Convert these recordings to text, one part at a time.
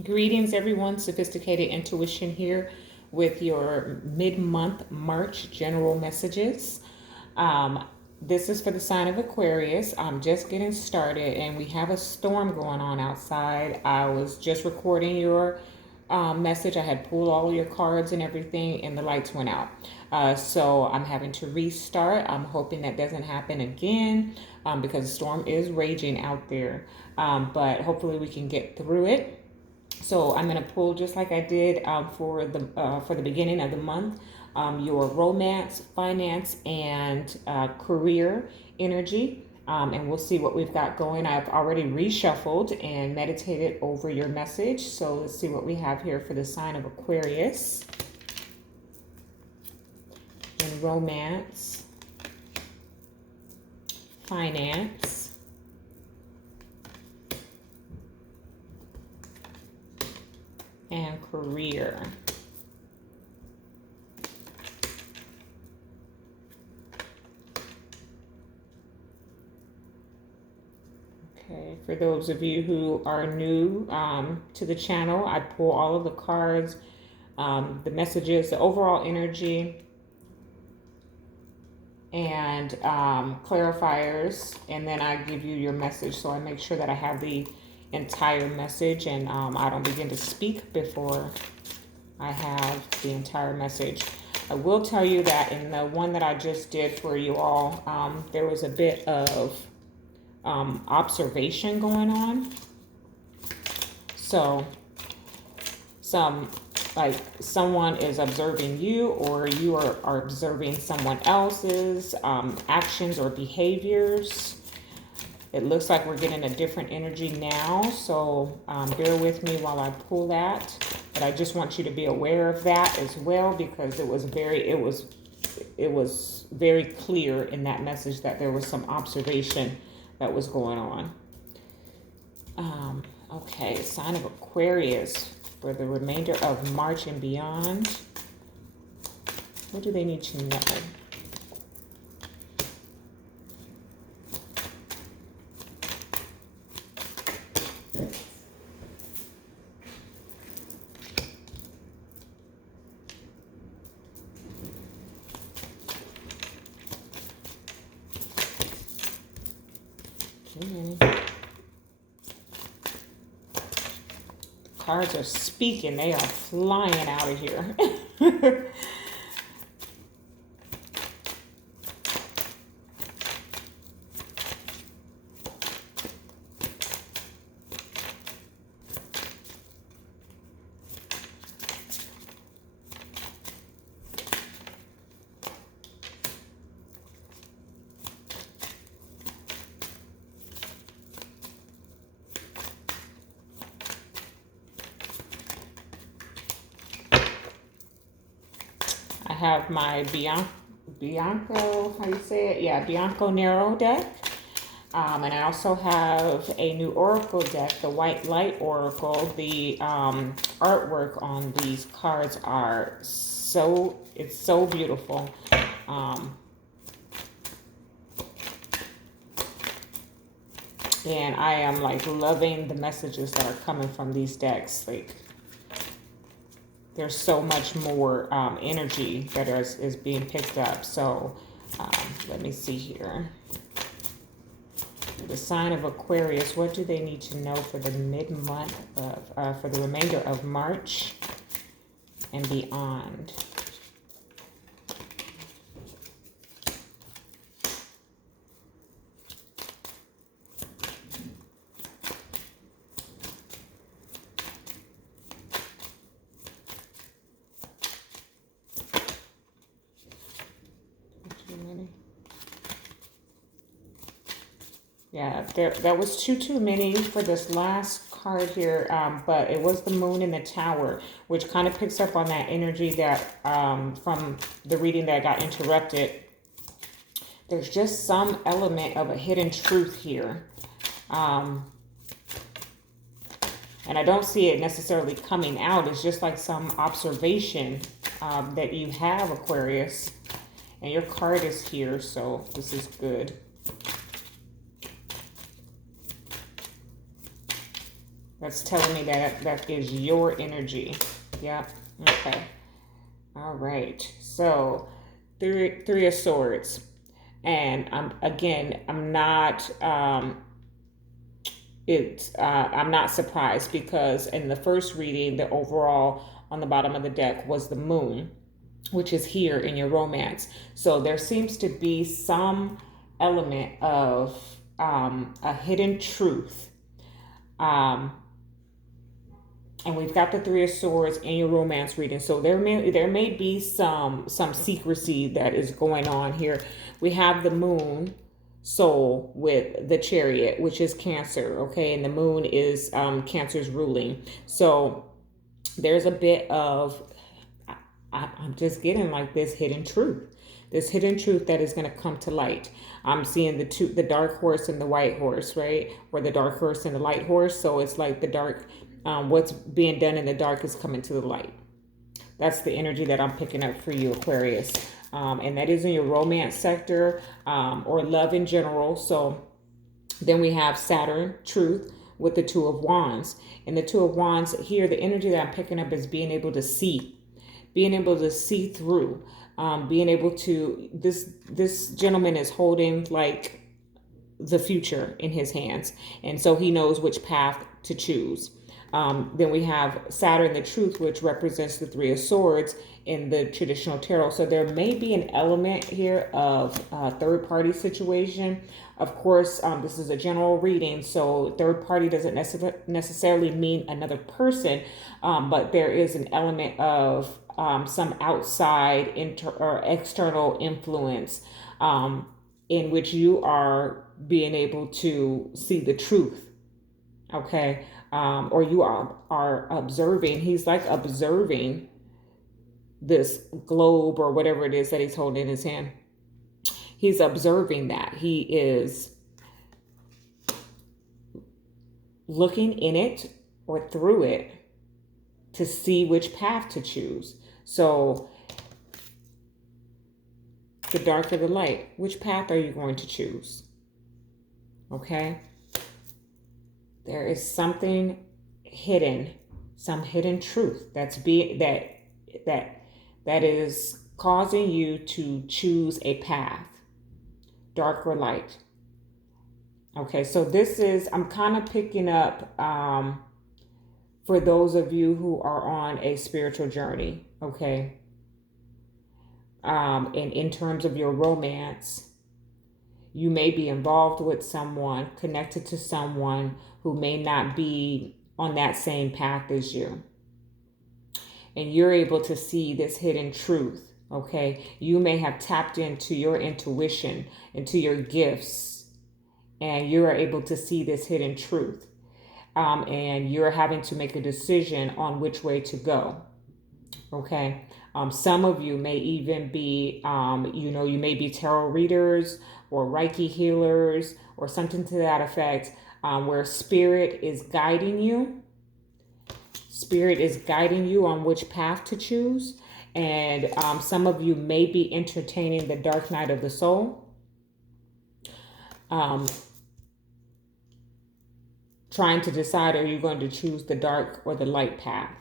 Greetings, everyone. Sophisticated Intuition here with your mid-month March general messages. This is for the sign of Aquarius. I'm just getting started, and we have a storm going on outside. I was just recording your message. I had pulled all your cards and everything, and the lights went out. So I'm having to restart. I'm hoping that doesn't happen again because the storm is raging out there. But hopefully we can get through it. So I'm going to pull just like I did for the beginning of the month, your romance, finance, and career energy. And we'll see what we've got going. I've already reshuffled and meditated over your message. So let's see what we have here for the sign of Aquarius. In romance, finance, and career. Okay, for those of you who are new to the channel, I pull all of the cards, the messages, the overall energy, and clarifiers, and then I give you your message. So I make sure that I have the entire message, and I don't begin to speak before I have the entire message. I will tell you that in the one that I just did for you all, there was a bit of observation going on. So someone is observing you, or you are observing someone else's actions or behaviors. It looks like we're getting a different energy now, so bear with me while I pull that. But I just want you to be aware of that as well, because it was very clear in that message that there was some observation that was going on. Okay, sign of Aquarius for the remainder of March and beyond. What do they need to know? Cards are speaking. They are flying out of here. I have my Bianco, how you say it? Yeah, Bianco Nero deck. And I also have a new Oracle deck, the White Light Oracle. The artwork on these cards are it's so beautiful. And I am like loving the messages that are coming from these decks. Like, there's so much more energy that is being picked up. So let me see here. The sign of Aquarius, what do they need to know for the mid-month for the remainder of March and beyond? Yeah, that was too many for this last card here, but it was the moon in the tower, which kind of picks up on that energy that from the reading that got interrupted. There's just some element of a hidden truth here. And I don't see it necessarily coming out. It's just like some observation that you have, Aquarius. And your card is here, so this is good. That's telling me that is your energy. Yep. Okay. All right. So three of swords. And I'm not I'm not surprised, because in the first reading, the overall on the bottom of the deck was the moon, which is here in your romance. So there seems to be some element of a hidden truth. And we've got the three of swords in your romance reading. So there may be some secrecy that is going on here. We have the moon soul with the chariot, which is Cancer. Okay. And the moon is Cancer's ruling. So there's a bit of, I'm just getting like this hidden truth. This hidden truth that is going to come to light. I'm seeing the dark horse and the white horse, right? Or the dark horse and the light horse. So it's like the dark, what's being done in the dark is coming to the light. That's the energy that I'm picking up for you, Aquarius. And that is in your romance sector, or love in general. So then we have Saturn, truth, with the Two of Wands. And the Two of Wands here, the energy that I'm picking up is being able to see through, being able to, this gentleman is holding like the future in his hands, and so he knows which path to choose. Then we have Saturn, the truth, which represents the Three of Swords in the traditional tarot. So there may be an element here of a third party situation. Of course, this is a general reading, so third party doesn't necessarily mean another person, but there is an element of some outside or external influence, in which you are being able to see the truth. Okay. Or you are observing. He's like observing this globe or whatever it is that he's holding in his hand. He's observing that. He is looking in it or through it to see which path to choose. So the dark or the light, which path are you going to choose? Okay. There is something hidden, some hidden truth that is causing you to choose a path, dark or light. Okay, so this is, I'm kind of picking up for those of you who are on a spiritual journey. Okay, and in terms of your romance, you may be involved with someone, connected to someone who may not be on that same path as you. And you're able to see this hidden truth, okay? You may have tapped into your intuition, into your gifts, and you are able to see this hidden truth. And you're having to make a decision on which way to go, okay? Some of you may even be, you may be tarot readers or Reiki healers or something to that effect, where spirit is guiding you. Spirit is guiding you on which path to choose. And some of you may be entertaining the dark night of the soul. Trying to decide, are you going to choose the dark or the light path?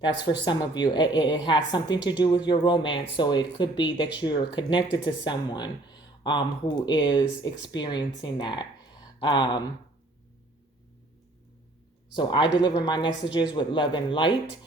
That's for some of you. It has something to do with your romance. So it could be that you're connected to someone who is experiencing that. So I deliver my messages with love and light.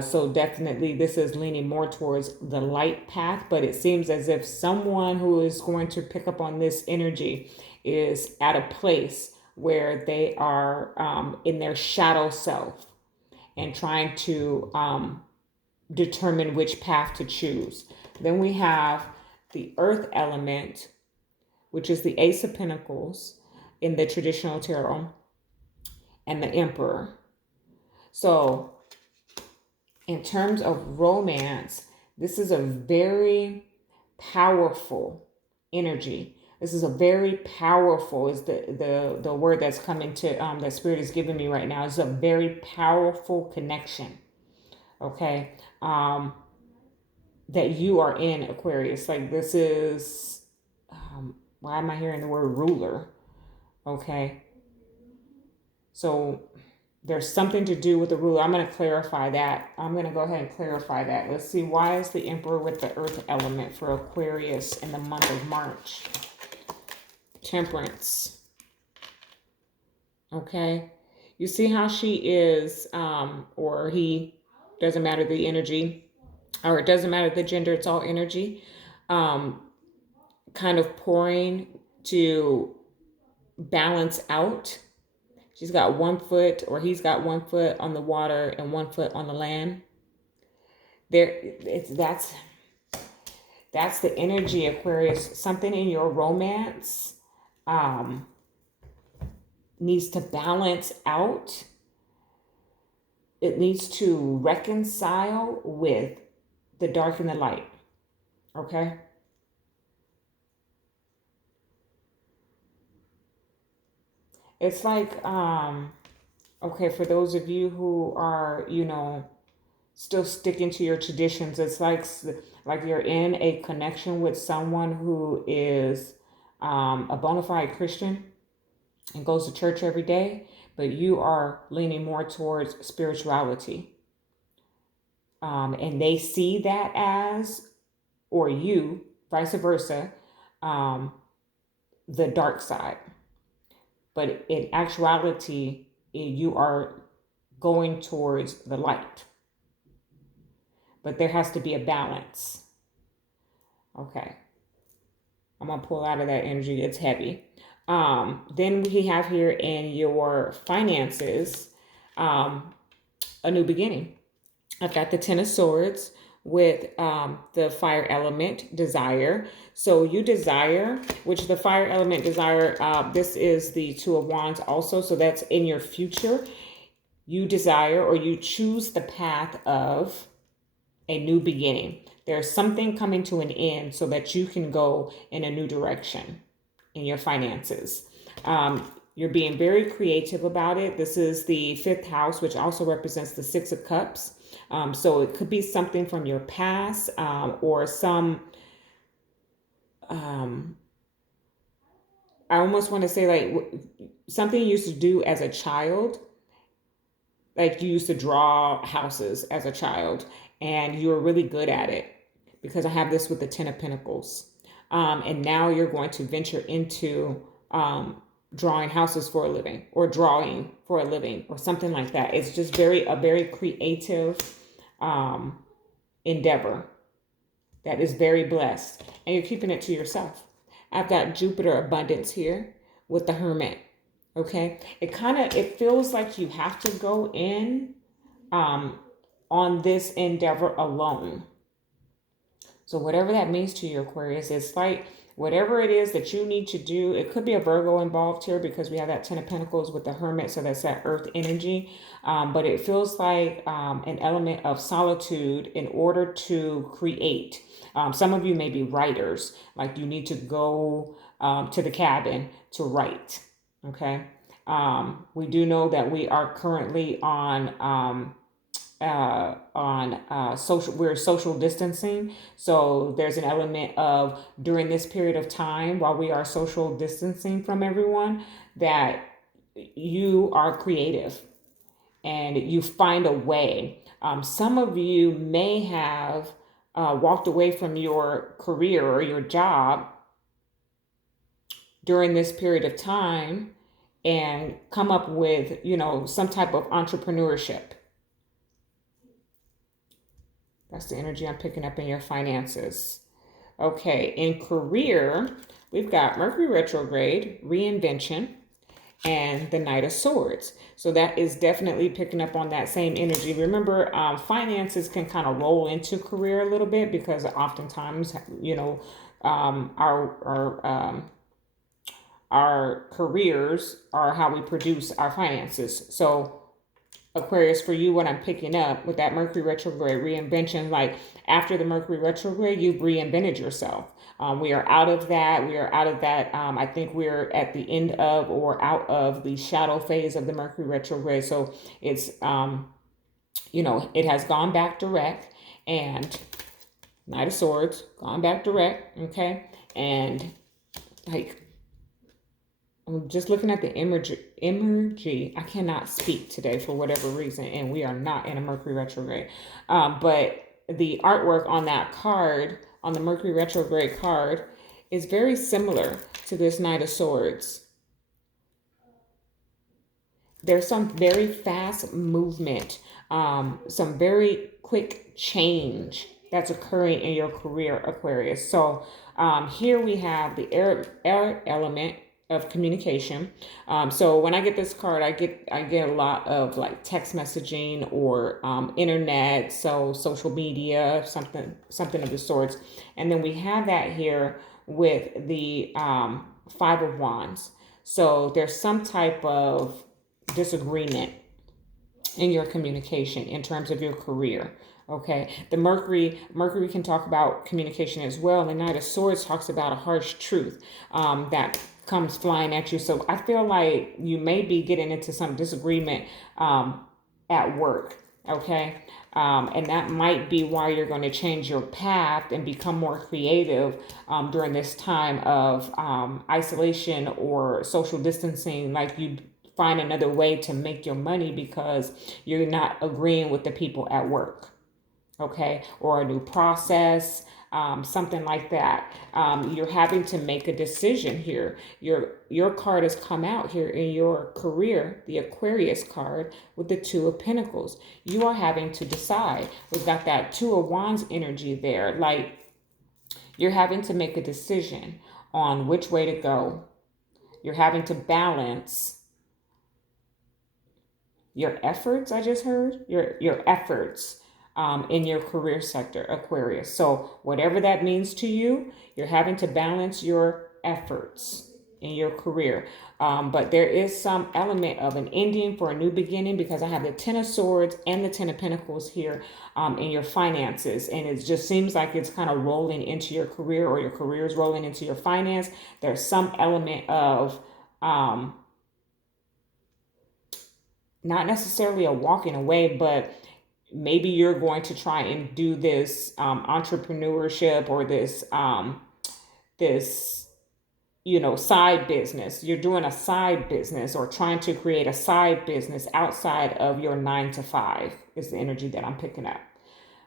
So definitely this is leaning more towards the light path, but it seems as if someone who is going to pick up on this energy is at a place where they are in their shadow self and trying to determine which path to choose. Then we have the earth element, which is the Ace of Pentacles in the traditional tarot, and the Emperor. So in terms of romance, this is a very powerful energy. This is a very powerful, is the word that's coming to, that Spirit is giving me right now, is a very powerful connection, okay? That you are in, Aquarius. Like this is, why am I hearing the word ruler? Okay. So There's something to do with the ruler. I'm going to clarify that. I'm going to go ahead and clarify that. Let's see. Why is the Emperor with the earth element for Aquarius in the month of March? Temperance. Okay. You see how she is, or he, doesn't matter the energy, or it doesn't matter the gender, it's all energy, kind of pouring to balance out. She's got 1 foot, or he's got 1 foot on the water and 1 foot on the land. That's the energy, Aquarius. Something in your romance needs to balance out. It needs to reconcile with the dark and the light. Okay? It's like, okay, for those of you who are, still sticking to your traditions, it's like you're in a connection with someone who is a bona fide Christian and goes to church every day, but you are leaning more towards spirituality. And they see that as, or you, vice versa, the dark side. But in actuality, you are going towards the light. But there has to be a balance. Okay. I'm going to pull out of that energy. It's heavy. Then we have here in your finances, a new beginning. I've got the Ten of Swords with the fire element, desire. So you desire, which the fire element desire, this is the Two of Wands also. So that's in your future. You desire, or you choose the path of a new beginning. There's something coming to an end so that you can go in a new direction in your finances. You're being very creative about it. This is the 5th house, which also represents the 6 of Cups. So it could be something from your past, or some, I almost want to say like something you used to do as a child. Like you used to draw houses as a child and you were really good at it, because I have this with the 10 of Pentacles. And now you're going to venture into drawing houses for a living, or drawing for a living, or something like that. It's just a very creative endeavor that is very blessed, and you're keeping it to yourself. I've got Jupiter abundance here with the Hermit. Okay, it feels like you have to go in on this endeavor alone. So whatever that means to you, Aquarius, it's like whatever it is that you need to do. It could be a Virgo involved here, because we have that 10 of Pentacles with the Hermit, so that's that earth energy. But it feels like an element of solitude in order to create. Some of you may be writers, like you need to go to the cabin to write. Okay. We do know that we are currently on social, we're social distancing. So there's an element of, during this period of time while we are social distancing from everyone, that you are creative and you find a way. Some of you may have walked away from your career or your job during this period of time and come up with, some type of entrepreneurship. That's the energy I'm picking up in your finances. Okay, in career, we've got Mercury retrograde, reinvention, and the Knight of Swords. So that is definitely picking up on that same energy. Remember, finances can kind of roll into career a little bit, because oftentimes, our careers are how we produce our finances. So Aquarius, for you, what I'm picking up with that Mercury retrograde reinvention, like after the Mercury retrograde, you've reinvented yourself. We are out of that. I think we're at the end of, or out of the shadow phase of the Mercury retrograde. So it's, it has gone back direct, and Knight of Swords, gone back direct. Okay. And like, I'm just looking at the energy. I cannot speak today for whatever reason, and we are not in a Mercury retrograde. But the artwork on that card, on the Mercury retrograde card, is very similar to this Knight of Swords. There's some very fast movement, some very quick change that's occurring in your career, Aquarius. So here we have the air element of communication. So when I get this card, I get a lot of like text messaging or internet, so social media, something of the sorts. And then we have that here with the Five of Wands. So there's some type of disagreement in your communication in terms of your career. Okay, the Mercury can talk about communication as well. The Knight of Swords talks about a harsh truth that comes flying at you. So I feel like you may be getting into some disagreement at work. Okay, and that might be why you're going to change your path and become more creative during this time of isolation or social distancing. Like you find another way to make your money because you're not agreeing with the people at work. Okay, or a new process, something like that. You're having to make a decision here. Your card has come out here in your career, the Aquarius card with the Two of Pentacles. You are having to decide. We've got that Two of Wands energy there. Like you're having to make a decision on which way to go. You're having to balance your efforts. I just heard your efforts in your career sector, Aquarius. So whatever that means to you, you're having to balance your efforts in your career. But there is some element of an ending for a new beginning because I have the Ten of Swords and the Ten of Pentacles here in your finances. And it just seems like it's kind of rolling into your career or your career is rolling into your finance. There's some element of not necessarily a walking away, but maybe you're going to try and do this entrepreneurship or this side business. You're doing a side business or trying to create a side business outside of your 9 to 5 is the energy that I'm picking up.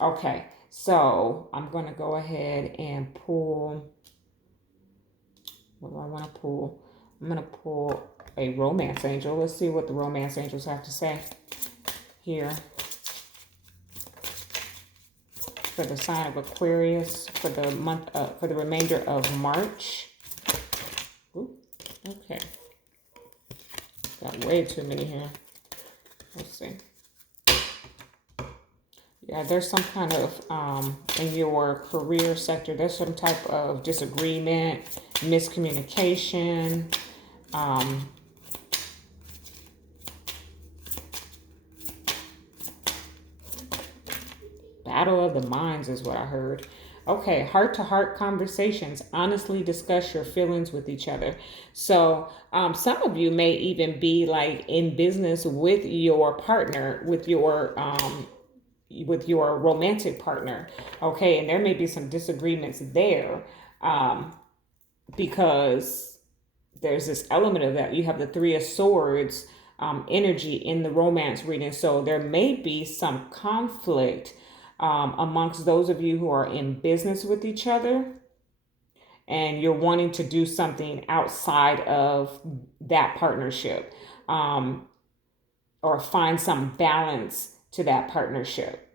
Okay, so I'm going to go ahead and pull. What do I want to pull? I'm going to pull a romance angel. Let's see what the romance angels have to say here for the sign of Aquarius for the month, for the remainder of March. Ooh, okay. Got way too many here. Let's see. Yeah, there's some kind of, in your career sector, there's some type of disagreement, miscommunication, battle of the minds is what I heard. Okay, heart-to-heart conversations. Honestly discuss your feelings with each other. So some of you may even be like in business with your partner, with your romantic partner. Okay, and there may be some disagreements there because there's this element of that. You have the Three of Swords energy in the romance reading. So there may be some conflict amongst those of you who are in business with each other and you're wanting to do something outside of that partnership or find some balance to that partnership.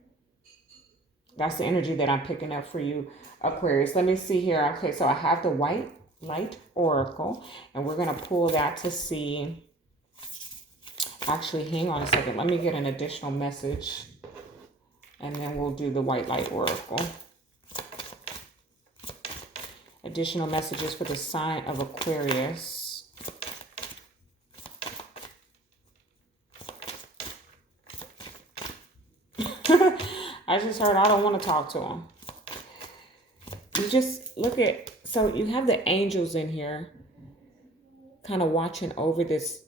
That's the energy that I'm picking up for you, Aquarius. Let me see here. Okay, so I have the White Light Oracle, and we're going to pull that to see. Actually, hang on a second. Let me get an additional message, and then we'll do the White Light Oracle. Additional messages for the sign of Aquarius. I just heard I don't want to talk to him. You just look at, so you have the angels in here kind of watching over this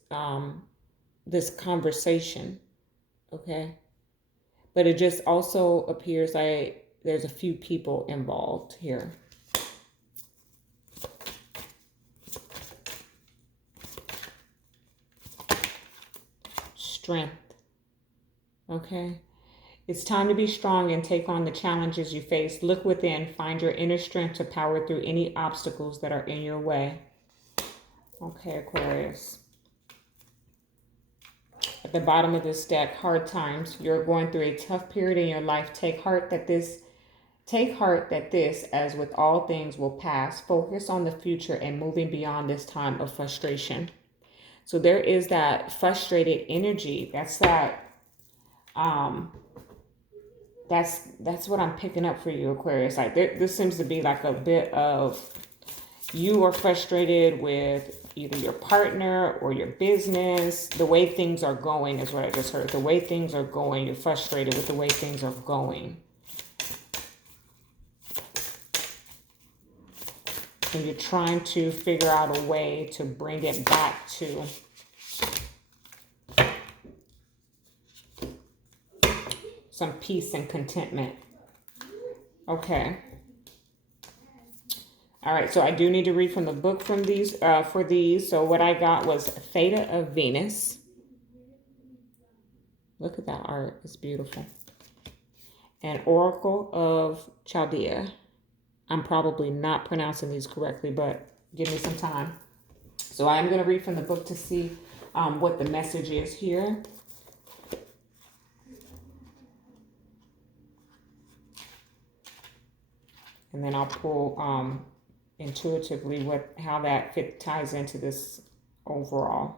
this conversation, okay? But it just also appears like there's a few people involved here. strength. Okay? It's time to be strong and take on the challenges you face. Look within, find your inner strength to power through any obstacles that are in your way. Okay, Aquarius. At the bottom of this deck, hard times. You're going through a tough period in your life. Take heart that this, as with all things, will pass. Focus on the future and moving beyond this time of frustration. So there is that frustrated energy. That's that. That's what I'm picking up for you, Aquarius. Like this seems to be like a bit of you are frustrated with either your partner or your business. The way things are going is what I just heard. The way things are going, you're frustrated with the way things are going. And you're trying to figure out a way to bring it back to some peace and contentment. Okay. All right, so I do need to read from the book from these for these. So what I got was Theta of Venus. Look at that art. It's beautiful. And Oracle of Chaldea. I'm probably not pronouncing these correctly, but give me some time. So I'm going to read from the book to see what the message is here. And then I'll pull intuitively how that ties into this overall.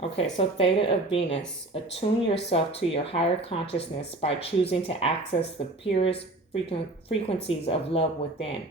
Okay, so Theta of Venus. Attune yourself to your higher consciousness by choosing to access the purest frequencies of love within.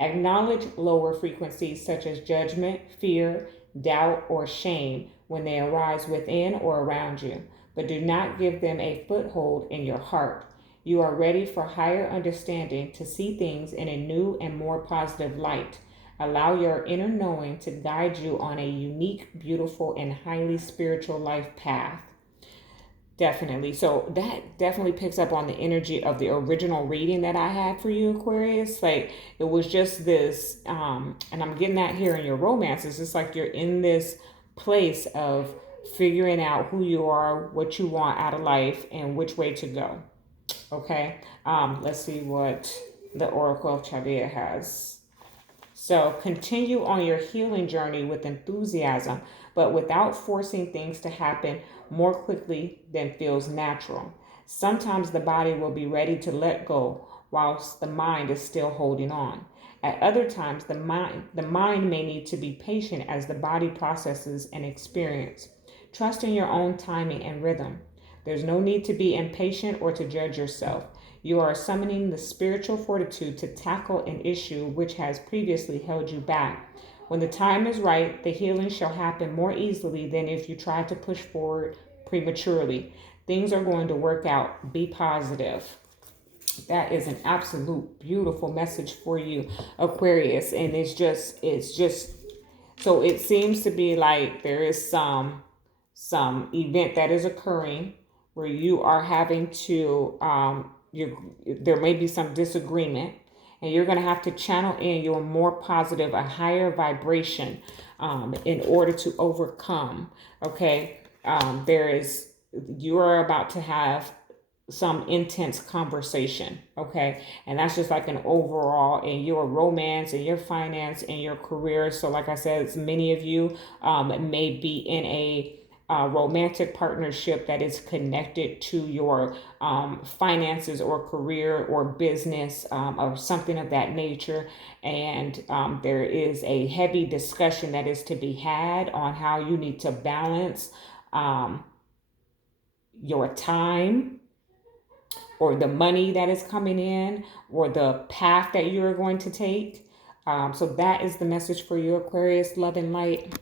Acknowledge lower frequencies such as judgment, fear, doubt, or shame when they arise within or around you, but do not give them a foothold in your heart. You are ready for higher understanding to see things in a new and more positive light. Allow your inner knowing to guide you on a unique, beautiful, and highly spiritual life path. Definitely. So that definitely picks up on the energy of the original reading that I had for you, Aquarius. Like it was just this, and I'm getting that here in your romance. It's just like you're in this place of figuring out who you are, what you want out of life, and which way to go. Okay. Let's see what the Oracle of Chaldea has. So continue on your healing journey with enthusiasm, but without forcing things to happen more quickly than feels natural. Sometimes the body will be ready to let go whilst the mind is still holding on. At other times, the mind may need to be patient as the body processes an experience. Trust in your own timing and rhythm. There's no need to be impatient or to judge yourself. You are summoning the spiritual fortitude to tackle an issue which has previously held you back. When the time is right, the healing shall happen more easily than if you try to push forward prematurely. Things are going to work out. Be positive. That is an absolute beautiful message for you, Aquarius. And it's just so it seems to be like there is some event that is occurring where you are having to there may be some disagreement, and you're going to have to channel in your more positive, a higher vibration in order to overcome. Okay, you are about to have some intense conversation. Okay, and that's just like an overall in your romance and your finance and your career. So like I said, many of you may be in a romantic partnership that is connected to your finances or career or business or something of that nature. And there is a heavy discussion that is to be had on how you need to balance your time or the money that is coming in or the path that you're going to take. So that is the message for you, Aquarius. Love and light.